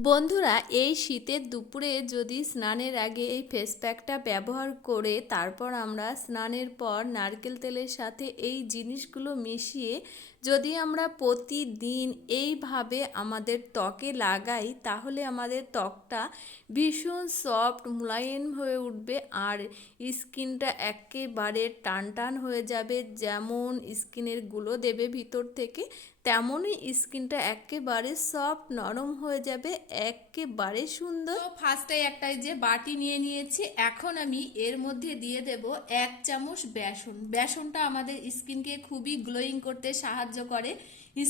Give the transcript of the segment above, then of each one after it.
বন্ধুরা, এই শীতের দুপুরে যদি স্নানের আগে এই ফেস প্যাকটা ব্যবহার করে তারপর আমরা স্নানের পর নারকেল তেলের সাথে এই জিনিসগুলো মিশিয়ে যদি আমরা প্রতিদিন এইভাবে আমাদের ত্বকে লাগাই, তাহলে আমাদের ত্বকটা ভীষণ সফট মোলায়েম হয়ে উঠবে আর স্কিনটা একেবারে টান টান হয়ে যাবে। যেমন স্কিনেরগুলো দেবে ভিতর থেকে, তেমনই স্কিনটা একেবারে সফট নরম হয়ে যাবে, একেবারে সুন্দর। তো ফার্স্টে একটা যে বাটি নিয়ে নিয়েছি, এখন আমি এর মধ্যে দিয়ে দেব এক চামচ বেসন। বেসনটা আমাদের স্কিনকে খুবই গ্লোয়িং করতে সাহায্য করে।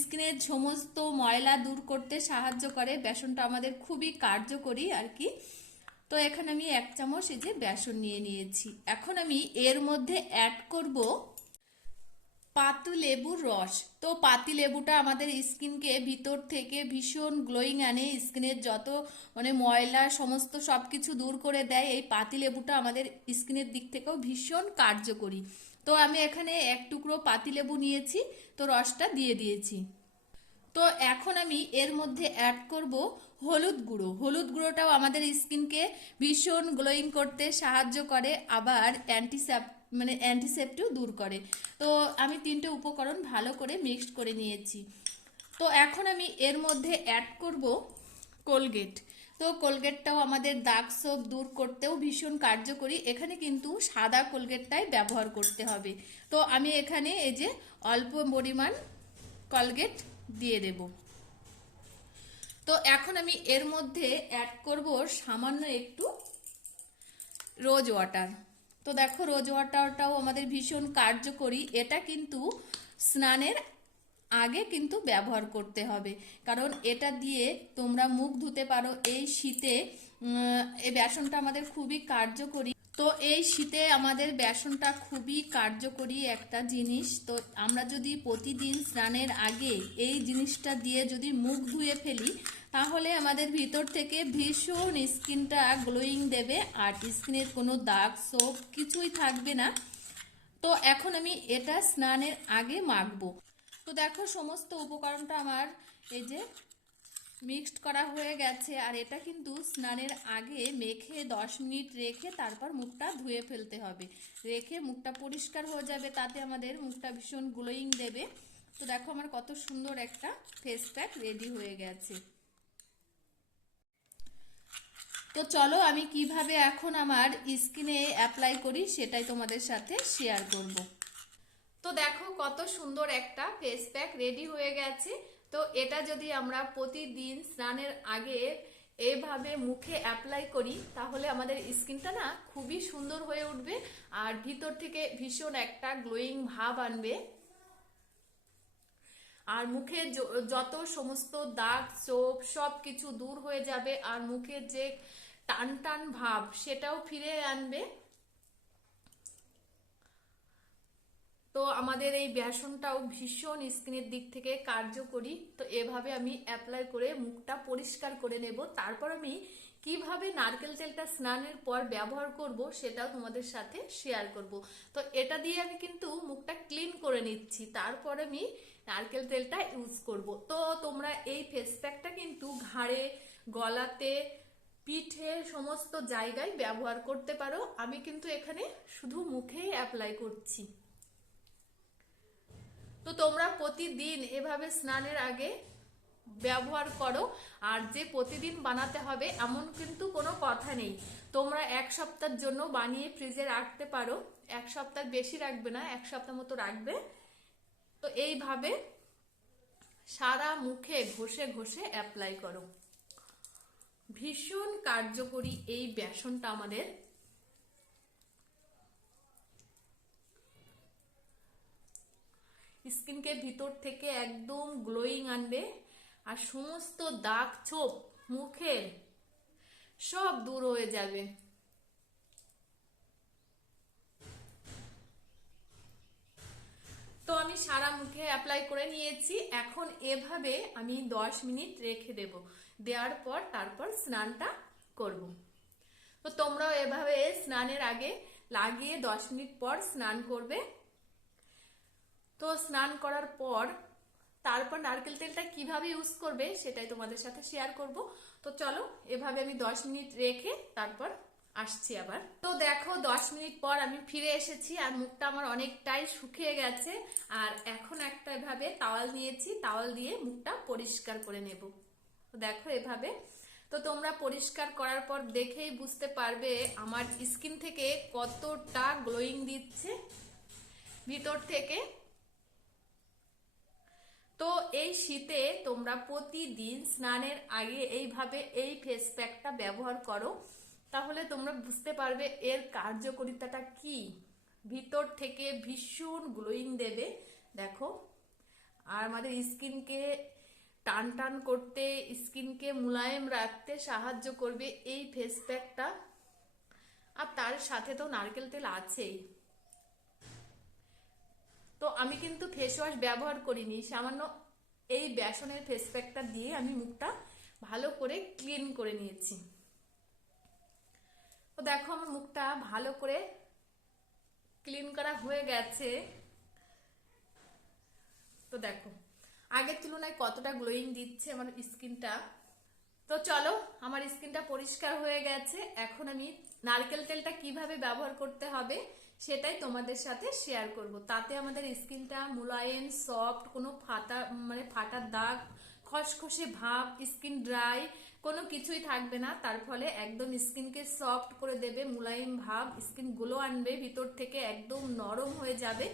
স্কিনের সমস্ত ময়লা দূর করতে সাহায্য করে। বেসনটা আমাদের খুবই কার্যকরী আর কি। তো এখানে আমি এক চামচ এই যে বেসন নিয়ে নিয়েছি। এখন আমি এর মধ্যে অ্যাড করব পাতু লেবুর রস। তো পাতি লেবুটা আমাদের স্কিনকে ভিতর থেকে ভীষণ গ্লোয়িং আনে। স্কিনের যত মানে ময়লা, সমস্ত সব কিছু দূর করে দেয়। এই পাতি লেবুটা আমাদের স্কিনের দিক থেকেও ভীষণ কার্যকরী। তো আমি এখানে এক টুকরো পাতি লেবু নিয়েছি, তো রসটা দিয়ে দিয়েছি। তো এখন আমি এর মধ্যে অ্যাড করব হলুদ গুঁড়ো। হলুদ গুঁড়োটাও আমাদের স্কিনকে ভীষণ গ্লোয়িং করতে সাহায্য করে, আবার অ্যান্টিসেপ মানে অ্যান্টিসেপটিও দূর করে। তো আমি তিনটে উপকরণ ভালো করে মিক্সড করে নিয়েছি। তো এখন আমি এর মধ্যে অ্যাড করব কোলগেট তো কোলগেটটাও আমাদের দাগ সোপ দূর করতেও ভীষণ কার্যকরী। এখানে কিন্তু সাদা কোলগেটটাই ব্যবহার করতে হবে। তো আমি এখানে এই যে অল্প পরিমাণ কলগেট দিয়ে দেব। তো এখন আমি এর মধ্যে অ্যাড করব সামান্য একটু রোজ ওয়াটার তো দেখো রোজ ওয়াটারটাও আমাদের ভীষণ কার্যকরী। এটা কিন্তু স্নানের আগে কিন্তু ব্যবহার করতে হবে। কারণ এটা দিয়ে তোমরা মুখ ধুতে পারো, এই শীতে এই বেসনটা আমাদের খুবই কার্যকরী। তো এই শীতে আমাদের বেসনটা খুবই কার্যকরী একটা জিনিস। তো আমরা যদি প্রতিদিন স্নানের আগে এই জিনিসটা দিয়ে যদি মুখ ধুয়ে ফেলি, তাহলে আমাদের ভিতর থেকে ভীষণ স্কিনটা গ্লোয়িং দেবে আর স্কিনের কোনো দাগ, সোপ কিছুই থাকবে না। তো এখন আমি এটা স্নানের আগে মাখবো। তো দেখো, সমস্ত উপকরণটা আমার এই যে মিক্সড করা হয়ে গেছে। আর এটা কিন্তু স্নানের আগে মেখে দশ মিনিট রেখে তারপর মুখটা ধুয়ে ফেলতে হবে। রেখে মুখটা পরিষ্কার হয়ে যাবে, তাতে আমাদের মুখটা ভীষণ গ্লোয়িং দেবে। তো দেখো, আমার কত সুন্দর একটা ফেস প্যাক রেডি হয়ে গেছে। তো চলো, আমি কীভাবে এখন আমার স্কিনে অ্যাপ্লাই করি সেটাই তোমাদের সাথে শেয়ার করব। তো দেখো কত সুন্দর একটা ফেস প্যাক রেডি হয়ে গেছে। তো এটা যদি আমরা প্রতিদিন স্নানের আগে এভাবে মুখে অ্যাপ্লাই করি, তাহলে আমাদের স্কিনটা না খুবই সুন্দর হয়ে উঠবে আর ভিতর থেকে ভীষণ একটা গ্লোয়িং ভাব আনবে। আর মুখে যত সমস্ত দাগ চোপ সব কিছু দূর হয়ে যাবে আর মুখের যে টান টান ভাব, সেটাও ফিরে আনবে। তো আমাদের এই বেসনটাও ভীষণ স্কিনের দিক থেকে কার্যকরী। তো এভাবে আমি অ্যাপ্লাই করে মুখটা পরিষ্কার করে নেব। তারপর আমি কীভাবে নারকেল তেলটা স্নানের পর ব্যবহার করব সেটাও তোমাদের সাথে শেয়ার করব। তো এটা দিয়ে আমি কিন্তু মুখটা ক্লিন করে নিচ্ছি। তারপর আমি নারকেল তেলটা ইউজ করব। তো তোমরা এই ফেস প্যাকটা কিন্তু ঘাড়ে, গলাতে, পিঠে সমস্ত জায়গায় ব্যবহার করতে পারো। আমি কিন্তু এখানে শুধু মুখেই অ্যাপ্লাই করছি। তো তোমরা প্রতিদিন এভাবে স্নানের আগে ব্যবহার করো, আর যে প্রতিদিন বানাতে হবে এমন কিন্তু কোনো কথা নেই। তোমরা এক সপ্তাহের জন্য বানিয়ে ফ্রিজে রাখতে পারো। এক সপ্তাহ বেশি রাখবে না, এক সপ্তাহ মতো রাখবে। তো এইভাবে সারা মুখে ঘষে ঘষে অ্যাপ্লাই করো। ভীষণ কার্যকরী এই বেসনটা আমাদের। স্কিনকে ভিতর থেকে একদম গ্লোয়িং আনবে আর সমস্ত দাগ ছোপ মুখের সব দূর হয়ে যাবে। তো আমি সারা মুখে অ্যাপ্লাই করে নিয়েছি। এখন এভাবে আমি দশ মিনিট রেখে দেব। দেওয়ার পর তারপর স্নানটা করব। তো তোমরাও এভাবে স্নানের আগে লাগিয়ে দশ মিনিট পর স্নান করবে। তো স্নান করার পর তারপর নারকেল তেলটা কীভাবে ইউজ করবে সেটাই তোমাদের সাথে শেয়ার করব। তো চলো, এভাবে আমি দশ মিনিট রেখে তারপর আসছি আবার। তো দেখো, দশ মিনিট পর আমি ফিরে এসেছি আর মুখটা আমার অনেকটাই শুকিয়ে গেছে। আর এখন একটা এভাবে তাওয়াল নিয়েছি তাওয়াল দিয়ে মুখটা পরিষ্কার করে নেব। দেখো এভাবে। তো তোমরা পরিষ্কার করার পর দেখেই বুঝতে পারবে আমার স্কিন থেকে কতটা গ্লোয়িং দিচ্ছে। ভিতর থেকে তো এই শীতে তোমরা প্রতিদিন স্নানের আগে এইভাবে এই ফেস প্যাকটা ব্যবহার করো, তাহলে তোমরা বুঝতে পারবে এর কার্যকারিতাটা কি। ভিতর থেকে ভীষণ গ্লোয়িং দেবে, দেখো। আর আমাদের স্কিনকে টান টান করতে, স্কিনকে মুলায়েম রাখতে সাহায্য করবে এই ফেস প্যাকটা আর তার সাথে তো নারকেল তেল আছেই। তো আমি কিন্তু ফেস ওয়াশ ব্যবহার করিনি, সামান্য এই বেসনের ফেস প্যাকটা দিয়ে আমি মুখটা ভালো করে ক্লিন করে নিয়েছি। তো দেখো আমার মুখটা ভালো করে ক্লিন করা হয়ে গেছে। তো দেখো, আগের তুলনায় কতটা গ্লোয়িং দিচ্ছে আমার স্কিনটা। তো চলো, আমার স্কিনটা পরিষ্কার হয়ে গেছে, এখন আমি নারকেল তেলটা কীভাবে ব্যবহার করতে হবে সেটাই তোমাদের সাথে শেয়ার করব। তাতে আমাদের স্কিনটা মুলায়েম সফট কোনো ফাটা মানে ফাটার দাগ, খসখসে ভাব স্কিন ড্রাই কোনো কিছুই থাকবে না। তার ফলে একদম স্কিনকে সফট করে দেবে, মুলায়েম ভাব স্কিনগুলো আনবে, ভিতর থেকে একদম নরম হয়ে যাবে।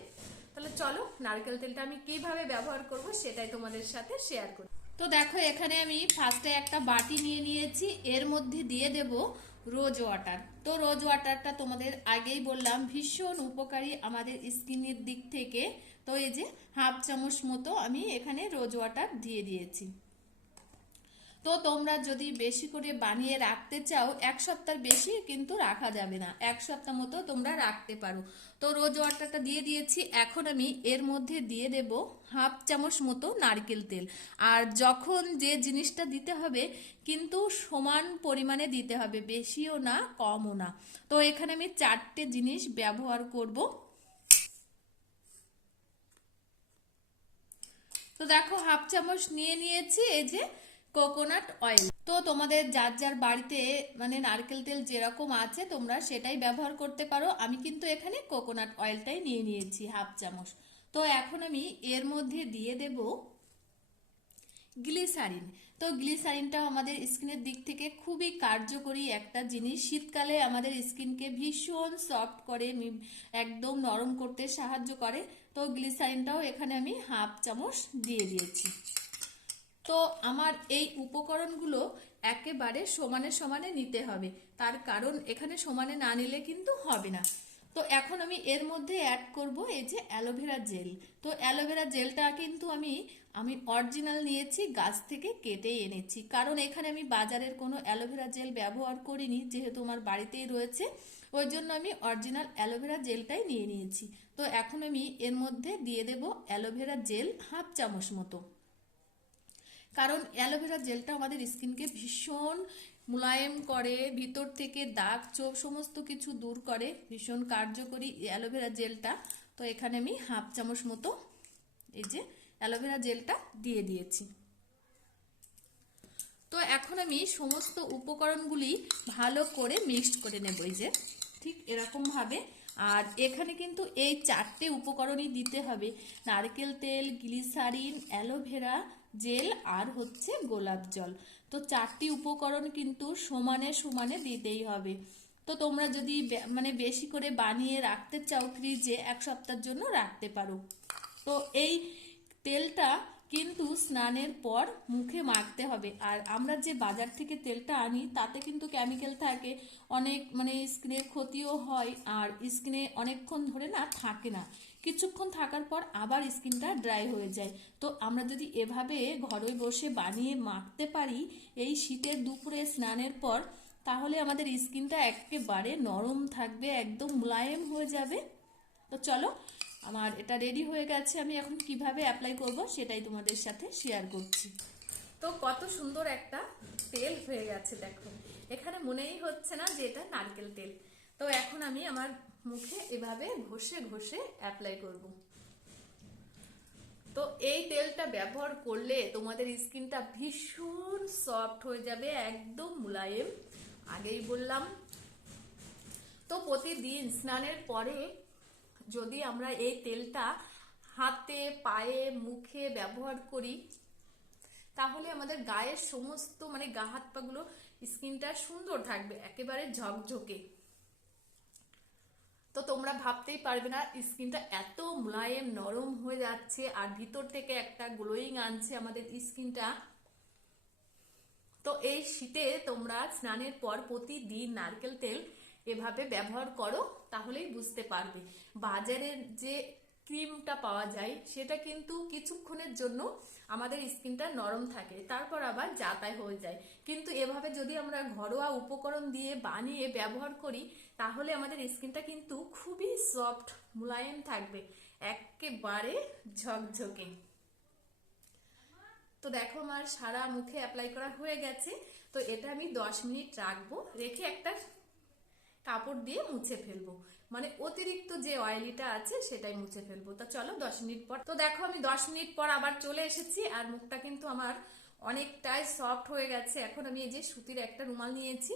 তাহলে চলো, নারকেল তেলটা আমি কীভাবে ব্যবহার করব সেটাই তোমাদের সাথে শেয়ার করব তো দেখো, এখানে আমি ফার্স্টে একটা বাটি নিয়ে নিয়েছি। এর মধ্যে দিয়ে দেব রোজ ওয়াটার। তো রোজ ওয়াটারটা তোমাদের আগেই বললাম, ভীষণ উপকারী আমাদের স্কিনের দিক থেকে। তো এই যে হাফ চামচ মতো আমি এখানে রোজ ওয়াটার দিয়ে দিয়েছি। তো তোমরা যদি বেশি করে বানিয়ে রাখতে চাও, এক সপ্তাহ বেশি কিন্তু রাখা যাবে না। এক সপ্তাহ মতো তোমরা রাখতে পারো। তো রোজ ওয়াটারটা দিয়ে দিয়েছি। এখন আমি এর মধ্যে দিয়ে দেব হাফ চামচ মতো নারকেল তেল। আর যখন যে জিনিসটা দিতে হবে, কিন্তু সমান পরিমাণে দিতে হবে, বেশিও না, কমও না। তো এখানে আমি চারটে জিনিস ব্যবহার করব। তো দেখো, হাফ চামচ নিয়ে নিয়েছি। এই যে কোকোনাট অয়েল। তো তোমাদের যার যার বাড়িতে মানে নারকেল তেল যেরকম আছে, তোমরা সেটাই ব্যবহার করতে পারো। আমি কিন্তু এখানে কোকোনাট অয়েলটাই নিয়ে নিয়েছি, হাফ চামচ। তো এখন আমি এর মধ্যে দিয়ে দেব গ্লিসারিন। তো গ্লিসারিনটাও আমাদের স্কিনের দিক থেকে খুবই কার্যকরী একটা জিনিস। শীতকালে আমাদের স্কিনকে ভীষণ সফট করে একদম নরম করতে সাহায্য করে। তো গ্লিসারিনটাও এখানে আমি হাফ চামচ দিয়ে দিয়েছি। তো আমার এই উপকরণগুলো একেবারে সমানে সমানে নিতে হবে। তার কারণ এখানে সমানে না নিলে কিন্তু হবে না। তো এখন আমি এর মধ্যে অ্যাড করব এই যে অ্যালোভেরা জেল। তো অ্যালোভেরা জেলটা কিন্তু আমি আমি অরিজিনাল নিয়েছি, গাছ থেকে কেটে এনেছি। কারণ এখানে আমি বাজারের কোনো অ্যালোভেরা জেল ব্যবহার করিনি, যেহেতু আমার বাড়িতেই রয়েছে। ওই জন্য আমি অরিজিনাল অ্যালোভেরা জেলটাই নিয়ে নিয়েছি। তো এখন আমি এর মধ্যে দিয়ে দেব অ্যালোভেরা জেল হাফ চামচ মতো। কারণ অ্যালোভেরা জেলটা আমাদের স্কিনকে ভীষণ মোলায়েম করে, ভিতর থেকে দাগ, চোখ সমস্ত কিছু দূর করে, ভীষণ কার্যকরী অ্যালোভেরা জেলটা। তো এখানে আমি হাফ চামচ মতো এই যে অ্যালোভেরা জেলটা দিয়ে দিয়েছি। তো এখন আমি সমস্ত উপকরণগুলি ভালো করে মিক্সড করে নেব এই যে, ঠিক এরকম ভাবে আর এখানে কিন্তু এই চারটে উপকরণই দিতে হবে। নারকেল তেল, গ্লিসারিন, অ্যালোভেরা জেল আর হচ্ছে গোলাপ জল। তো চারটি উপকরণ কিন্তু সমানে সমানে দিতেই হবে। তো তোমরা যদি মানে বেশি করে বানিয়ে রাখতে চাও ফ্রিজে, এক সপ্তাহের জন্য রাখতে পারো। তো এই তেলটা কিন্তু স্নানের পর মুখে মাখতে হবে। আর আমরা যে বাজার থেকে তেলটা আনি, তাতে কিন্তু কেমিক্যাল থাকে। অনেক মানে স্কিনের ক্ষতিও হয়, আর স্কিনে অনেকক্ষণ ধরে না থাকে না। কিছুক্ষণ থাকার পর আবার স্কিনটা ড্রাই হয়ে যায়। তো আমরা যদি এভাবে ঘরে বসে বানিয়ে মাখতে পারি এই শীতের দুপুরে স্নানের পর, তাহলে আমাদের স্কিনটা একেবারে নরম থাকবে, একদম মুলায়েম হয়ে যাবে। তো চলো, আমার এটা রেডি হয়ে গেছে, আমি এখন কীভাবে অ্যাপ্লাই করব সেটাই তোমাদের সাথে শেয়ার করছি। তো কত সুন্দর একটা তেল হয়ে গেছে, দেখো। এখানে মনেই হচ্ছে না যে এটা নারকেল তেল। তো এখন আমি আমার মুখে এভাবে ঘষে ঘষে অ্যাপ্লাই করব। তো এই তেলটা ব্যবহার করলে তোমাদের স্কিনটা ভীষণ সফট হয়ে যাবে, একদম মুলায়েম। আগেই বললাম। তো প্রতিদিন স্নানের পরে যদি আমরা এই তেলটা হাতে, পায়ে, মুখে ব্যবহার করি, তাহলে আমাদের গায়ের সমস্ত মানে গা, হাত পাগুলো স্কিনটা সুন্দর থাকবে, একেবারে ঝকঝকে। তো তোমরা ভাবতেই পারবে না, স্কিনটা এত মোলায়েম নরম হয়ে যাচ্ছে আর ভিতর থেকে একটা গ্লোয়িং আনছে আমাদের স্কিনটা। তো এই শীতে তোমরা স্নানের পর প্রতিদিন নারকেল তেল এভাবে ব্যবহার করো, তাহলেই বুঝতে পারবে। বাজারের যে ক্রিমটা পাওয়া যায়, সেটা কিন্তু কিছুক্ষণের জন্য আমাদের স্কিনটা নরম থাকে, তারপর আবার যাতায় হয়ে যায়। কিন্তু এভাবে যদি আমরা ঘরোয়া উপকরণ দিয়ে বানিয়ে ব্যবহার করি, তাহলে আমাদের স্কিনটা কিন্তু খুবই সফট, মোলায়েম থাকবে, একেবারে ঝকঝকে। তো দেখো আমার সারা মুখে অ্যাপ্লাই করা হয়ে গেছে, তো এটা আমি দশ মিনিট রাখব, রেখে একটা কাপড় দিয়ে মুছে ফেলব। মানে অতিরিক্ত যে অয়েলিটা আছে, সেটাই মুছে ফেলব। তা চলো, দশ মিনিট পর। তো দেখো, আমি দশ মিনিট পর আবার চলে এসেছি, আর মুখটা কিন্তু আমার অনেকটাই সফট হয়ে গেছে। এখন আমি এই যে সুতির একটা রুমাল নিয়েছি,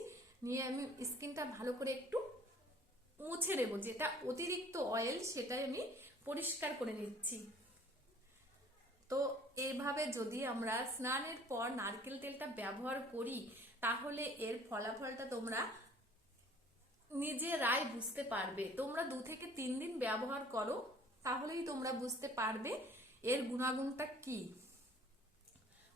নিয়ে আমি স্কিনটা ভালো করে একটু মুছে নেব। যেটা অতিরিক্ত অয়েল সেটাই আমি পরিষ্কার করে নিচ্ছি। তো এভাবে যদি আমরা স্নানের পর নারকেল তেলটা ব্যবহার করি, তাহলে এর ফলাফলটা তোমরা নিজেরাই বুঝতে পারবে। তোমরা দু থেকে তিন দিন ব্যবহার করো, তাহলেই তোমরা বুঝতে পারবে এর গুণাগুণটা কি।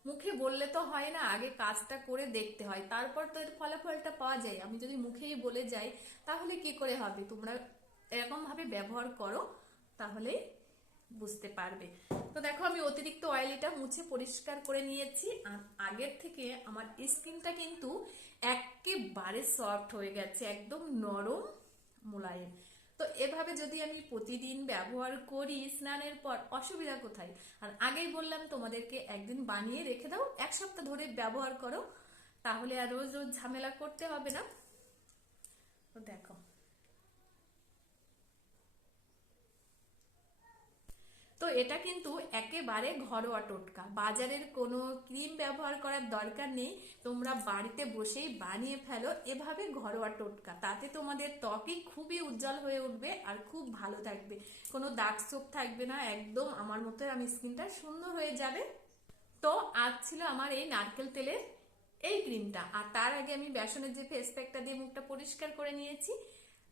মুখে বললে তো হয় না, আগে কাজটা করে দেখতে হয়, তারপর তো এর ফলাফলটা পাওয়া যায়। আমি যদি মুখেই বলে যাই, তাহলে কি করে হবে? তোমরা এরকম ভাবে ব্যবহার করো, তাহলে বুঝতে পারবে। তো দেখো, আমি অতিরিক্ত অয়েলিটা মুছে পরিষ্কার করে নিয়েছি, আর আগের থেকে আমার স্কিনটা কিন্তু একেবারে সফট হয়ে গেছে, একদম নরম মোলায়েম। তো এভাবে যদি আমি প্রতিদিন ব্যবহার করি স্নানের পর, অসুবিধা কোথায়? আর আগেই বললাম, তোমাদেরকে একদিন বানিয়ে রেখে দাও, এক সপ্তাহ ধরে ব্যবহার করো, তাহলে আর রোজ রোজ ঝামেলা করতে হবে না। তো দেখো তো এটা কিন্তু একেবারে ঘরোয়া টোটকা। বাজারের কোনো ক্রিম ব্যবহার করার দরকার নেই। তোমরা বাড়িতে বসেই বানিয়ে ফেলো। এভাবে ঘরোয়া টোটকা। তাতে তোমাদের ত্বকই খুবই উজ্জ্বল হয়ে উঠবে আর খুব ভালো থাকবে। কোনো দাগ ছোপ থাকবে না। একদম আমার মতো আমি স্কিনটা সুন্দর হয়ে যাবে। তো আজ ছিল আমার এই নারকেল তেলের এই ক্রিমটা। আর তার আগে আমি বেসনের যে ফেস প্যাকটা দিয়ে মুখটা পরিষ্কার করে নিয়েছি।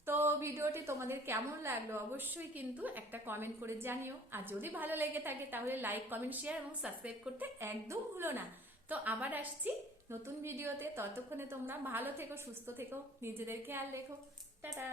তো ভিডিওটি তোমাদের কেমন লাগল অবশ্যই কিন্তু একটা কমেন্ট করে জানিও। আর যদি ভালো লেগে থাকে তাহলে লাইক কমেন্ট শেয়ার এবং সাবস্ক্রাইব করতে একদম ভুলো না। তো আবার আসছি নতুন ভিডিওতে। ততক্ষণে তোমরা ভালো থেকো, সুস্থ থেকো, নিজেদের খেয়াল রেখো। টাটা!